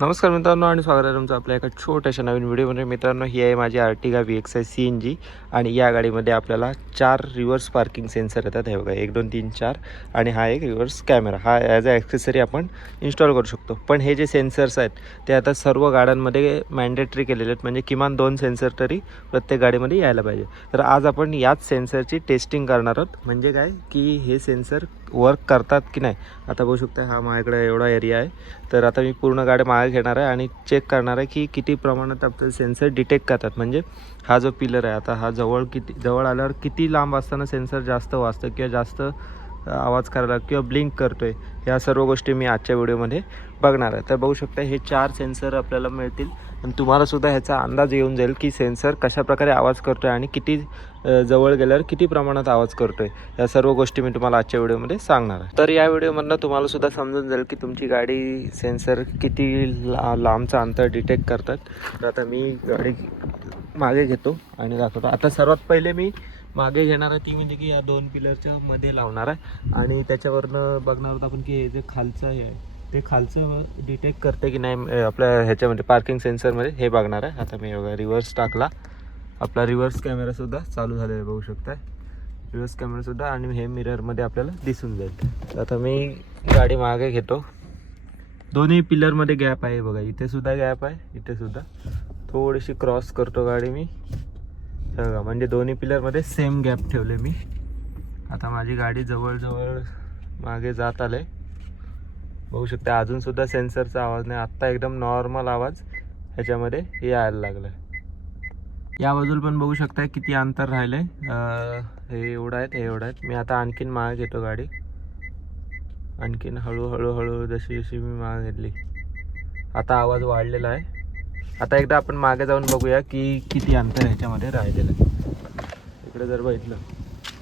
नमस्कार मित्रांनो आणि स्वागत आहे तुमचं आपल्या एका छोट्याशा नवीन व्हिडिओमध्ये. मित्रांनो, ही आहे माझी आर्टिगा VXI CNG आणि या गाडीमध्ये आपल्याला 4 रिव्हर्स पार्किंग सेन्सर येतात. हे बघा, 1 2 3 4 आणि हा एक रिव्हर्स कॅमेरा, हा ॲज अ ॲक्सेसरी आपण इन्स्टॉल करू शकतो. पण हे जे सेन्सर्स आहेत ते आता सर्व गाड्यांमध्ये मॅन्डेटरी केलेले आहेत, म्हणजे किमान 2 सेन्सर तरी प्रत्येक गाडीमध्ये यायला पाहिजे. तर आज आपण याच सेन्सरची टेस्टिंग करणार आहोत. म्हणजे काय की हे सेन्सर वर्क करतात की नाही. आता बघू शकता, हा माझ्याकडे एवढा एरिया आहे. तर आता मी पूर्ण गाडी मागे घेणार आहे आणि चेक करणार आहे की किती प्रमाणात आपले सेन्सर डिटेक्ट करतात. म्हणजे हा जो पिलर आहे, आता हा जवळ आल्यावर किती लांब असताना सेन्सर जास्त वाजतं किंवा जास्त आवाज करायला किंवा ब्लिंक करतो आहे, ह्या सर्व गोष्टी मी आजच्या व्हिडिओमध्ये बघणार आहे. तर बघू शकता, हे 4 सेन्सर आपल्याला मिळतील आणि तुम्हालासुद्धा ह्याचा अंदाज येऊन जाईल की सेन्सर कशाप्रकारे आवाज करतो आहे आणि किती जवळ गेल्यावर किती प्रमाणात आवाज करतो आहे. या सर्व गोष्टी मी तुम्हाला आजच्या व्हिडिओमध्ये सांगणार आहे. तर या व्हिडिओमधनं तुम्हालासुद्धा समजून जाईल की तुमची गाडी सेन्सर किती लांबचं अंतर डिटेक्ट करतात. तर आता मी गाडी मागे घेतो आणि दाखवतो. आता सर्वात पहिले मी मागे घेणार आहे ती म्हणजे की या 2 पिलरच्या मध्ये लावणार आहे आणि त्याच्यावरनं बघणार आहोत आपण की हे जे खालचं हे आहे ते खालचं डिटेक्ट करते की नाही आपल्या ह्याच्यामध्ये पार्किंग सेन्सरमध्ये, हे बघणार आहे. आता मी रिव्हर्स टाकला, आपला रिव्हर्स कॅमेरासुद्धा चालू झालेला आहे, बघू शकताय रिव्हर्स कॅमेरासुद्धा, आणि हे मिररमध्ये आपल्याला दिसून जाईल. तर आता मी गाडी मागे घेतो. दोन्ही पिलरमध्ये गॅप आहे बघा, इथेसुद्धा गॅप आहे, इथेसुद्धा. थोडीशी क्रॉस करतो गाडी मी, बघा, म्हणजे दोन्ही पिलरमध्ये सेम गॅप ठेवले मी. आता माझी गाडी जवळजवळ मागे जात आले, बघू शकता. अजूनसुद्धा सेन्सरचा आवाज नाही, आत्ता एकदम नॉर्मल आवाज ह्याच्यामध्ये यायला लागला. या बाजूला पण बघू शकता किती अंतर राहिलं आहे. हे एवढं आहेत, हे एवढं आहेत. मी आता आणखीन मागे घेतो गाडी, आणखीन हळूहळू जशी जशी मी मागे घेतली आता आवाज वाढलेला आहे. आता एकदा आपण मागे जाऊन बघूया की किती अंतर ह्याच्यामध्ये राहिलेलं आहे. इकडे जर बघितलं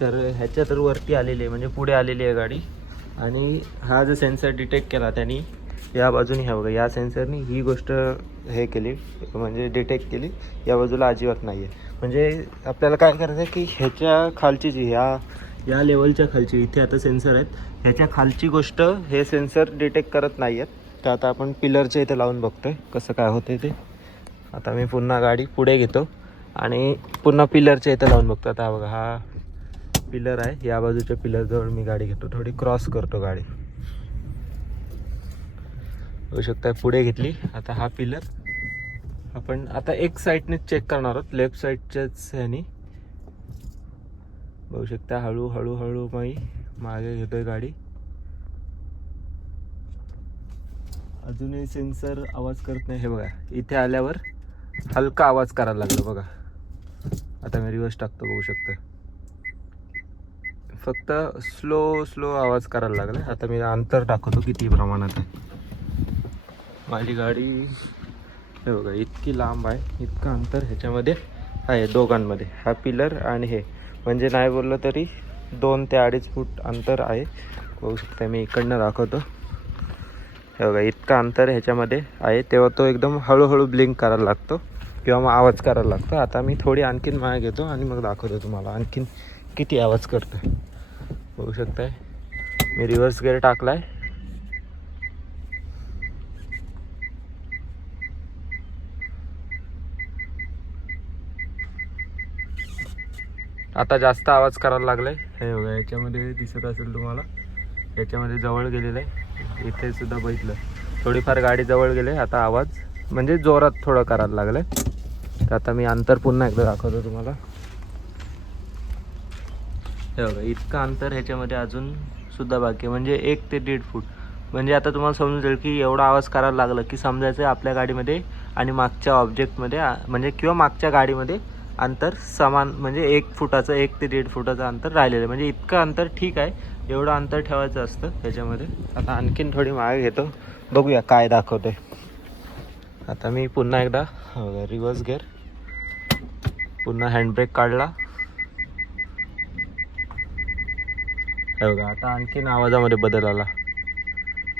तर ह्याच्या तर वरती आलेली आहे, म्हणजे पुढे आलेली आहे गाडी. आणि हा जो सेन्सर डिटेक्ट केला त्यांनी या बाजूने, ह्या बघा, या सेन्सरनी ही गोष्ट हे केली, म्हणजे डिटेक्ट केली. या बाजूला अजिबात नाही आहे. म्हणजे आपल्याला काय करायचं आहे की ह्याच्या खालची जी या लेवलच्या खालची इथे आता सेन्सर आहेत, ह्याच्या खालची गोष्ट हे सेन्सर डिटेक्ट करत नाही आहेत. तर आता आपण पिलरच्या इथे लावून बघतो आहे कसं काय होतं ते. आता मी पुन्हा गाडी पुढे घेतो आणि पुन्हा पिलरच्या इथे लावून बघतो. आता बघा, हा पिलर आहे, या बाजूच्या पिलरजवळ मी गाडी घेतो, थोडी क्रॉस करतो गाडी, बघू शकता पुढे घेतली. आता हा पिलर आपण आता एक साईडने चेक करणार आहोत, लेफ्ट साईडच्याच ह्यानी, बघू शकता. हळूहळू मी मागे घेतोय गाडी. अजूनही सेन्सर आवाज करत नाही, हे बघा, इथे आल्यावर हलका आवाज करायला लागला बघा. आता मी रिव्हर्स टाकतो, बघू शकता फक्त स्लो आवाज करायला लागला. आता मी अंतर टाकतो किती प्रमाणात आहे. माझी गाडी हे बघा इतकी लांब आहे, इतकं अंतर ह्याच्यामध्ये आहे दोघांमध्ये, हा पिलर आणि हे, म्हणजे नाही बोललं तरी 2 ते 2.5 फूट अंतर आहे, बघू शकता. मी इकडनं दाखवतो, हे बघा इतकं अंतर ह्याच्यामध्ये आहे. तेव्हा तो एकदम हळूहळू ब्लिंक करायला लागतो किंवा मग आवाज करायला लागतो. आता मी थोडी आणखीन मागे घेतो आणि मग दाखवतो तुम्हाला आणखीन किती आवाज करतो, बघू शकताय. मी रिव्हर्स गेअर टाकला आहे. आता जास्त आवाज करायला लागला आहे, हे बघा याच्यामध्ये दिसत असेल तुम्हाला, याच्यामध्ये जवळ गेलेलं आहे. इथे सुद्धा बघितलं, थोडीफार गाडी जवळ गेले, आता आवाज म्हणजे जोरात थोडं करायला लागलं आहे. तर आता मी अंतर पुन्हा एकदा दाखवतो तुम्हाला, हे बघा इतकं अंतर ह्याच्यामध्ये अजून सुद्धा बाकी, म्हणजे 1 ते 1.5 फूट. म्हणजे आता तुम्हाला समजून जाईल की एवढा आवाज करायला लागला की समजायचं आपल्या गाडीमध्ये आणि मागच्या ऑब्जेक्टमध्ये म्हणजे किंवा मागच्या गाडीमध्ये अंतर समान, म्हणजे 1 फुटाचं 1 ते 1.5 फुटाचं अंतर राहिलेलं आहे. म्हणजे इतकं अंतर ठीक आहे, एवढं अंतर ठेवायचं असतं त्याच्यामध्ये. आता आणखीन थोडी मागे घेतो, बघूया काय दाखवतोय. आता मी पुन्हा एकदा रिव्हर्स गिअर, पुन्हा हँडब्रेक काढला, हे बघा. आता आणखीन आवाजामध्ये बदल आला,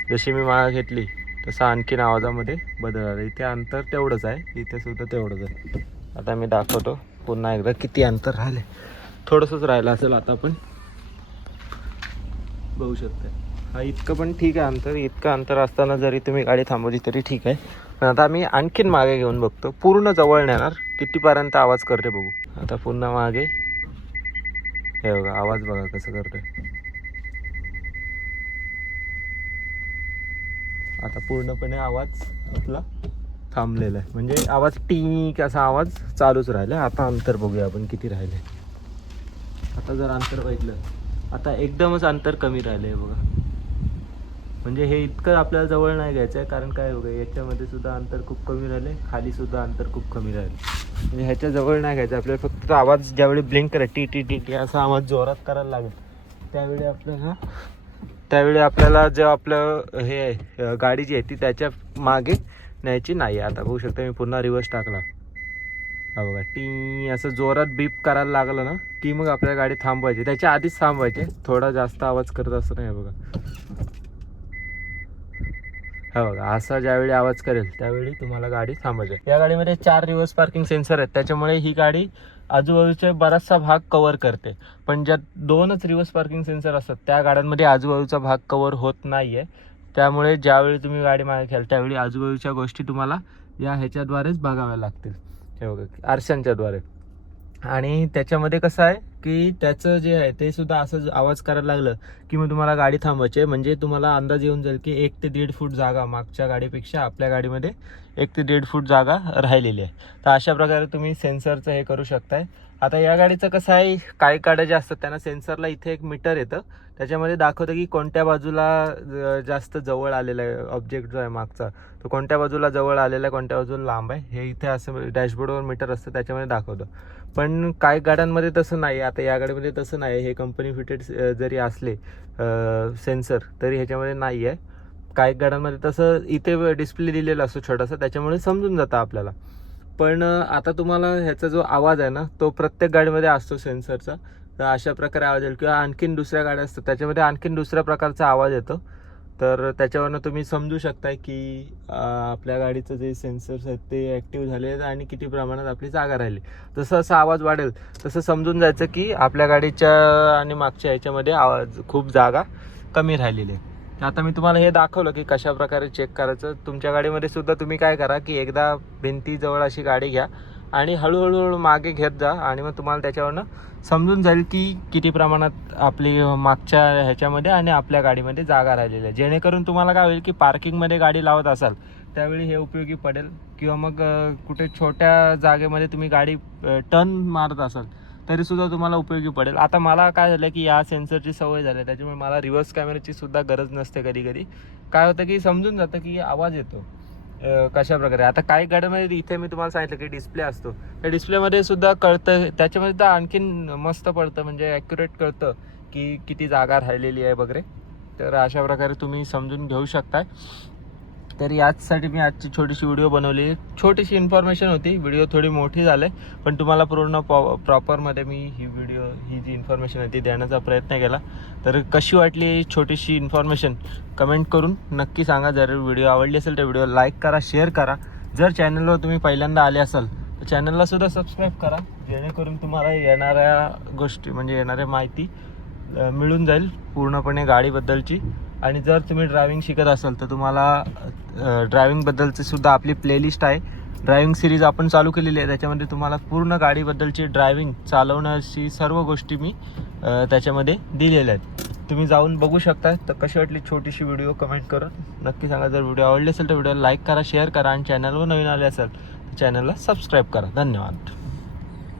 जशी मी मागे घेतली तसा आणखीन आवाजामध्ये बदल आला. इथे अंतर तेवढंच आहे, इथे सुद्धा तेवढंच आहे. आता मी दाखवतो पुन्हा एकदा किती अंतर राहिले, थोडंसंच राहिलं असेल आता पण, बघू शकता. हा इतकं पण ठीक आहे अंतर, इतकं अंतर असताना जरी तुम्ही गाडी थांबवली तरी ठीक आहे. पण आता आम्ही आणखीन मागे घेऊन बघतो, पूर्ण जवळ नेणार, कितीपर्यंत आवाज करते बघू. आता पुन्हा मागे, हे बघा आवाज बघा कसं करतोय. आता पूर्णपणे आवाज आपला थांबलेला आहे, म्हणजे आवाज टिंग असा आवाज चालूच राहिला. आता अंतर बघूया आपण किती राहिले. आता जर अंतर बघितलं, आता एकदमच अंतर कमी राहिलं आहे बघा. म्हणजे हे इतकं आपल्याला जवळ नाही घ्यायचं आहे, कारण काय बघा याच्यामध्ये सुद्धा अंतर खूप कमी राहिले, खाली सुद्धा अंतर खूप कमी राहिले. म्हणजे ह्याच्या जवळ नाही घ्यायचं आपल्याला. फक्त आवाज ज्यावेळी ब्लिंक करेल टी टी टी टी असा आवाज जोरात करायला लागेल, त्यावेळी आपल्याला जे आपलं हे आहे गाडी जी आहे ती त्याच्या मागे न्यायची नाही. आता बघू शकता मी पुन्हा रिवर्स टाकला, हा बघा टी असं जोरात बीप करायला लागलं ना की मग आपल्याला गाडी थांबवायची. त्याच्या आधीच थांबवायचे, थोडा जास्त आवाज करत असं नाही बघा. हा बघा असा ज्यावेळी आवाज करेल त्यावेळी तुम्हाला गाडी थांबवायची. या गाडीमध्ये 4 रिव्हर्स पार्किंग सेन्सर आहेत, त्याच्यामुळे ही गाडी आजूबाजूचा बराचसा भाग कव्हर करते. पण ज्या 2च रिव्हर्स पार्किंग सेन्सर असतात त्या गाड्यांमध्ये आजूबाजूचा भाग कव्हर होत नाही आहे. त्यामुळे ज्यावेळी तुम्ही गाडी मागे घ्याल त्यावेळी आजूबाजूच्या गोष्टी तुम्हाला या ह्याच्याद्वारेच बघाव्या लागतील, हे बघा आरशांच्याद्वारे. आणि त्याच्यामध्ये कसं आहे की त्याचं जे आहे ते सुद्धा असं आवाज करायला लागलं की मग तुम्हाला गाडी थांबवायची आहे. म्हणजे तुम्हाला अंदाज येऊन जाईल की 1 ते 1.5 फूट जागा मागच्या गाडीपेक्षा आपल्या गाडीमध्ये 1 ते 1.5 फूट जागा राहिलेली आहे. तर अशा प्रकारे तुम्ही सेन्सरचं हे करू शकताय. आता या गाडीचं कसं आहे, काही गाड्या ज्या असतात त्यांना सेन्सरला इथे एक मीटर येतं, त्याच्यामध्ये दाखवतं की कोणत्या बाजूला जास्त जवळ आलेला आहे ऑब्जेक्ट जो आहे मागचा, तो कोणत्या बाजूला जवळ आलेला आहे, कोणत्या बाजूला लांब आहे, हे इथे असं डॅशबोर्डवर मीटर असतं त्याच्यामध्ये दाखवतं. पण काही गाड्यांमध्ये तसं नाही. आता या गाडीमध्ये तसं नाही, हे कंपनी फिटेड जरी असले सेन्सर तरी ह्याच्यामध्ये नाही आहे. काही गाड्यांमध्ये तसं इथे डिस्प्ले दिलेला असतो छोटासा, त्याच्यामुळे समजून जातं आपल्याला. पण आता तुम्हाला ह्याचा जो आवाज आहे ना तो प्रत्येक गाडीमध्ये असतो सेन्सरचा. तर अशा प्रकारे आवाज येईल, किंवा आणखीन दुसऱ्या गाड्या असतात त्याच्यामध्ये आणखीन दुसऱ्या प्रकारचा आवाज येतो. तर त्याच्यावरनं तुम्ही समजू शकताय की आपल्या गाडीचं जे सेन्सर्स आहेत ते ॲक्टिव्ह झाले आहेत आणि किती प्रमाणात आपली जागा राहिली. जसं असा आवाज वाढेल तसं समजून जायचं की आपल्या गाडीच्या आणि मागच्या ह्याच्यामध्ये आवाज खूप जागा कमी राहिलेली आहे. आता मी तुम्हाला हे दाखवलं की कशा प्रकारे चेक करायचं. तुमच्या गाडीमध्ये सुद्धा तुम्ही काय करा की एकदा भिंतीजवळ अशी गाडी घ्या आणि हळूहळू मागे घेत जा, आणि मग तुम्हाला त्याच्यावरनं समजून जाईल की किती प्रमाणात आपली मागच्या ह्याच्यामध्ये आणि आपल्या गाडीमध्ये जागा राहिलेली आहे. जेणेकरून तुम्हाला काय होईल की पार्किंगमध्ये गाडी लावत असाल त्यावेळी हे उपयोगी पडेल, किंवा मग कुठे छोट्या जागेमध्ये तुम्ही गाडी टर्न मारत असाल तरीसुद्धा तुम्हाला उपयोगी पडेल. आता मला काय झालं की या सेन्सरची सवय झाली, त्याच्यामुळे मला रिव्हर्स कॅमेऱ्याची सुद्धा गरज नसते. कधी कधी काय होतं की समजून जातं की आवाज येतो कशा प्रकारे. आता काही गाड्यांमध्ये इथे मी तुम्हाला सांगितलं की डिस्प्ले असतो, त्या डिस्प्लेमध्ये सुद्धा कळतं, त्याच्यामध्ये तर आणखीन मस्त पडतं, म्हणजे ॲक्युरेट कळतं की किती जागा राहिलेली आहे वगैरे. तर अशा प्रकारे तुम्ही समजून घेऊ शकताय. तर याचसाठी मी आजची छोटीशी व्हिडिओ बनवली. छोटीशी इन्फॉर्मेशन होती, व्हिडिओ थोडी मोठी झाली, पण तुम्हाला पूर्ण प्रॉपरमध्ये मी ही जी इन्फॉर्मेशन आहे ती देण्याचा प्रयत्न केला. तर कशी वाटली छोटीशी इन्फॉर्मेशन कमेंट करून नक्की सांगा. जर व्हिडिओ आवडली असेल तर व्हिडिओ लाईक करा, शेअर करा. जर चॅनलवर तुम्ही पहिल्यांदा आले असाल तर चॅनलला सुद्धा सबस्क्राईब करा, जेणेकरून तुम्हाला येणाऱ्या गोष्टी म्हणजे येणाऱ्या माहिती मिळून जाईल पूर्णपणे गाडीबद्दलची. आणि जर तुम्ही ड्रायव्हिंग शिकत असाल तर तुम्हाला ड्रायव्हिंगबद्दलची सुद्धा आपली प्लेलिस्ट आहे, ड्रायव्हिंग सिरीज आपण चालू केलेली आहे. त्याच्यामध्ये तुम्हाला पूर्ण गाडीबद्दलची ड्रायव्हिंग चालवण्याची सर्व गोष्टी मी त्याच्यामध्ये दिलेल्या आहेत, तुम्ही जाऊन बघू शकता. तर कशी वाटली छोटीशी व्हिडिओ कमेंट करून नक्की सांगा. जर व्हिडिओ आवडली असेल तर व्हिडिओला लाईक करा, शेअर करा, आणि चॅनलवर नवीन आले असेल तर चॅनलला सबस्क्राईब करा. धन्यवाद.